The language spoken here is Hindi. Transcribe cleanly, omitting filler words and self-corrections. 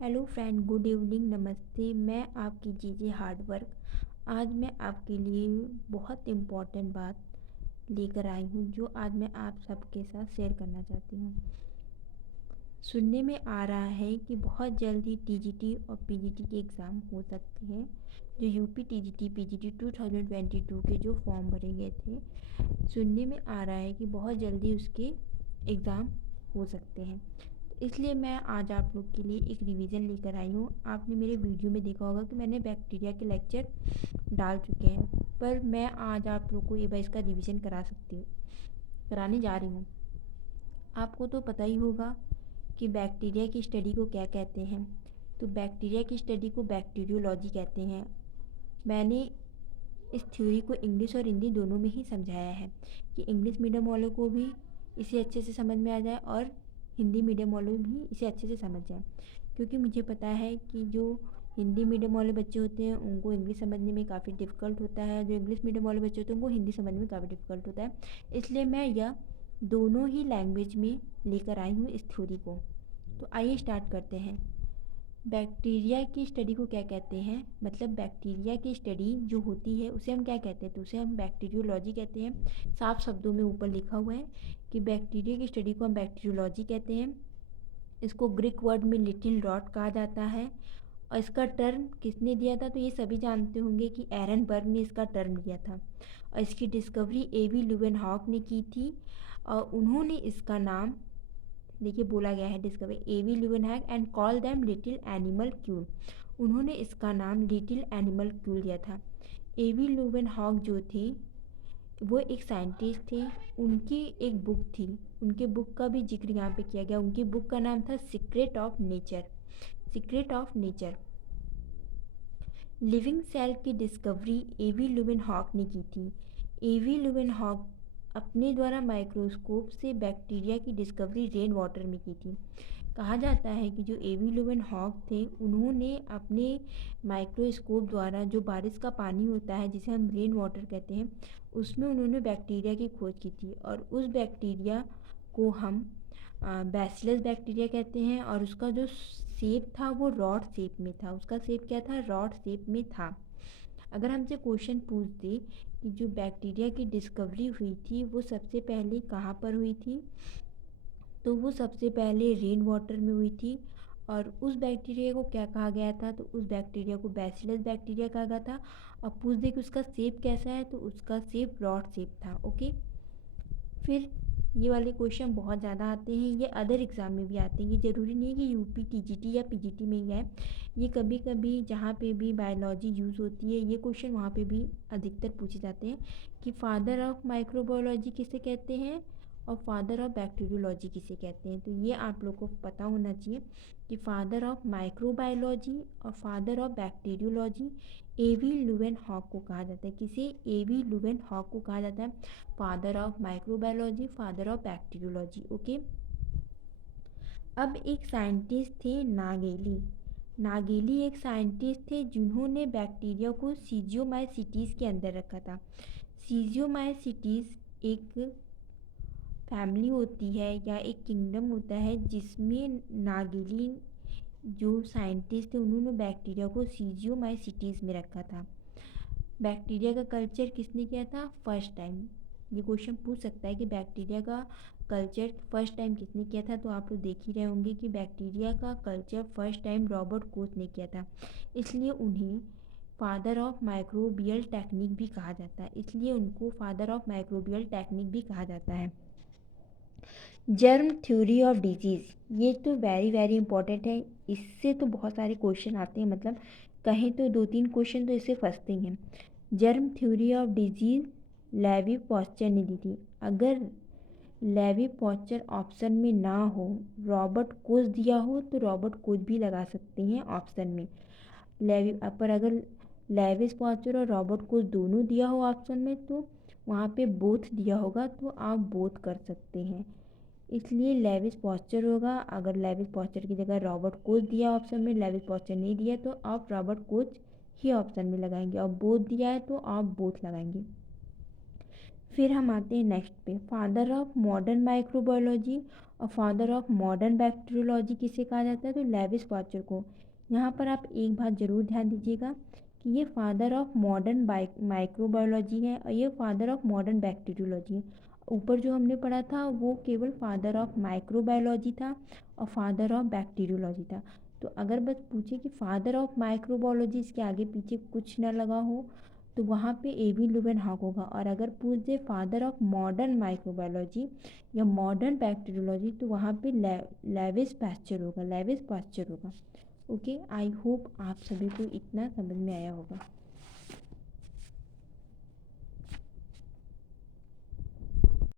हेलो फ्रेंड, गुड इवनिंग, नमस्ते। मैं आपकी जीजे हार्ड वर्क। आज मैं आपके लिए बहुत इम्पोर्टेंट बात लेकर आई हूँ जो आज मैं आप सबके साथ शेयर करना चाहती हूँ। सुनने में आ रहा है कि बहुत जल्द ही टीजीटी और पीजीटी के एग्ज़ाम हो सकते हैं। जो यूपी टीजीटी पीजीटी 2022 के जो फॉर्म भरे गए थे, सुनने में आ रहा है कि बहुत जल्दी उसके एग्ज़ाम हो सकते हैं। इसलिए मैं आज आप लोग के लिए एक रिवीजन लेकर आई हूँ। आपने मेरे वीडियो में देखा होगा कि मैंने बैक्टीरिया के लेक्चर डाल चुके हैं, पर मैं आज आप लोग को एक बार इसका रिवीजन कराने जा रही हूँ। आपको तो पता ही होगा कि बैक्टीरिया की स्टडी को क्या कहते हैं। तो बैक्टीरिया की स्टडी को बैक्टीरियोलॉजी कहते हैं। मैंने इस थ्योरी को इंग्लिश और हिंदी दोनों में ही समझाया है कि इंग्लिश मीडियम वालों को भी इसे अच्छे से समझ में आ जाए और हिंदी मीडियम वालों भी इसे अच्छे से समझ जाए। क्योंकि मुझे पता है कि जो हिंदी मीडियम वाले बच्चे होते हैं उनको इंग्लिश समझने में काफ़ी डिफ़िकल्ट होता है, जो इंग्लिश मीडियम वाले बच्चे होते हैं उनको हिंदी समझने में काफ़ी डिफ़िकल्ट होता है। इसलिए मैं यह दोनों ही लैंग्वेज में लेकर आई हूँ इस थ्योरी को। तो आइए स्टार्ट करते हैं। बैक्टीरिया की स्टडी को क्या कहते हैं, मतलब बैक्टीरिया की स्टडी जो होती है उसे हम क्या कहते हैं, तो उसे हम बैक्टीरियोलॉजी कहते हैं। साफ शब्दों में ऊपर लिखा हुआ है कि बैक्टीरिया की स्टडी को हम बैक्टीरियोलॉजी कहते हैं। इसको ग्रीक वर्ड में लिटिल रॉट कहा जाता है। और इसका टर्म किसने दिया था, तो ये सभी जानते होंगे कि एरनबर्ग ने इसका टर्म दिया था। और इसकी डिस्कवरी एवी लुवेनहॉक ने की थी। और उन्होंने इसका नाम, देखिए बोला गया है discovery AV Leeuwenhoek and call them little animalcule. उन्होंने इसका नाम लिटिल एनिमल क्यूल दिया था। एवी लुवेनहॉक जो थे वो एक साइंटिस्ट थे। उनकी एक बुक थी, उनके बुक का भी जिक्र यहाँ पे किया गया। उनकी बुक का नाम था secret of nature. Secret of nature. Living cell की डिस्कवरी एवी लुवेनहॉक ने की थी। एवी लुवेनहॉक अपने द्वारा माइक्रोस्कोप से बैक्टीरिया की डिस्कवरी रेन वाटर में की थी। कहा जाता है कि जो एवी लुवेनहॉक थे उन्होंने अपने माइक्रोस्कोप द्वारा जो बारिश का पानी होता है जिसे हम रेन वाटर कहते हैं, उसमें उन्होंने बैक्टीरिया की खोज की थी। और उस बैक्टीरिया को हम बैसिलस बैक्टीरिया कहते हैं। और उसका जो शेप था वो रॉड शेप में था। उसका शेप क्या था, रॉड शेप में था। अगर हमसे क्वेश्चन पूछ दे कि जो बैक्टीरिया की डिस्कवरी हुई थी वो सबसे पहले कहाँ पर हुई थी, तो वो सबसे पहले रेन वाटर में हुई थी। और उस बैक्टीरिया को क्या कहा गया था, तो उस बैक्टीरिया को बैसिलस बैक्टीरिया कहा गया था। और पूछ दे कि उसका शेप कैसा है, तो उसका शेप रॉड शेप था। ओके। फिर ये वाले क्वेश्चन बहुत ज़्यादा आते हैं, ये अदर एग्ज़ाम में भी आते हैं। ये ज़रूरी नहीं है कि यूपी टीजीटी या पीजीटी में ही आए। ये कभी कभी जहाँ पे भी बायोलॉजी यूज़ होती है ये क्वेश्चन वहाँ पे भी अधिकतर पूछे जाते हैं कि फादर ऑफ माइक्रोबायोलॉजी किसे कहते हैं और फादर ऑफ बैक्टीरियोलॉजी किसे कहते हैं। तो ये आप लोग को पता होना चाहिए कि फादर ऑफ माइक्रोबायोलॉजी और फादर ऑफ बैक्टीरियोलॉजी एवी लुवेनहॉक को कहा जाता है। किसे, एवी लुवेनहॉक को कहा जाता है father of microbiology, father of bacteriology. Okay. अब एक साइंटिस्ट थे नागेली। नागेली एक साइंटिस्ट थे जिन्होंने बैक्टीरिया को सीजियोमाइसीटीज के अंदर रखा था। सीजियोमाइसीटीज एक फैमिली होती है या एक किंगडम होता है जिसमें नागेली जो साइंटिस्ट थे उन्होंने बैक्टीरिया को सीजियोमाइसीटीज में रखा था। बैक्टीरिया का कल्चर किसने किया था फर्स्ट टाइम। ये क्वेश्चन पूछ सकता है कि बैक्टीरिया का कल्चर फर्स्ट टाइम किसने किया था, तो आप लोग देख ही रहे होंगे कि बैक्टीरिया का culture first time Robert Koch ने किया था। इसलिए उन्हें फादर ऑफ माइक्रोबियल टेक्निक भी कहा जाता है। इसलिए उनको फादर ऑफ माइक्रोबियल टेक्निक भी कहा जाता है। जर्म थ्योरी ऑफ डिजीज़, ये तो वेरी वेरी इंपॉर्टेंट है। इससे तो बहुत सारे क्वेश्चन आते हैं, मतलब कहें तो 2-3 क्वेश्चन तो इससे फंसते हैं। Germ theory of disease Louis Pasteur ने दी थी। अगर लेवी पॉस्चर ऑप्शन में ना हो, रॉबर्ट कोच दिया हो, तो रॉबर्ट कोच भी लगा सकते हैं ऑप्शन में। लेवी पर अगर लेविस पॉस्चर और रॉबर्ट कोच दोनों दिया हो ऑप्शन में, तो वहाँ पे बोथ दिया होगा तो आप बोथ कर सकते हैं। इसलिए लेविस पॉस्चर होगा। अगर लेविस पॉस्चर की जगह रॉबर्ट कोच दिया ऑप्शन में, लेविस पॉस्चर नहीं दिया तो आप रॉबर्ट कोच ही ऑप्शन में लगाएंगे। और बोथ दिया है तो आप बोथ लगाएंगे। फिर हम आते हैं नेक्स्ट पे, फादर ऑफ मॉडर्न माइक्रोबायोलॉजी और फादर ऑफ मॉडर्न बैक्टीरियोलॉजी किसे कहा जाता है, तो लेविस पास्चर को। यहाँ पर आप एक बात ज़रूर ध्यान दीजिएगा कि ये फादर ऑफ मॉडर्न माइक्रोबायोलॉजी है और ये फादर ऑफ मॉडर्न बैक्टीरियोलॉजी है। ऊपर जो हमने पढ़ा था वो केवल फादर ऑफ माइक्रोबायोलॉजी था और फादर ऑफ बैक्टीरियोलॉजी था। तो अगर बस पूछे कि फादर ऑफ माइक्रोबायोलॉजी, इसके आगे पीछे कुछ ना लगा हो, तो वहाँ पे एवी लुवेनहॉक होगा। और अगर पूछ दे फादर ऑफ मॉडर्न माइक्रोबायोलॉजी या मॉडर्न बैक्टीरियोलॉजी, तो वहाँ पे लेविस पास्चर होगा, लेविस पास्चर होगा। ओके, आई होप आप सभी को इतना समझ में आया होगा।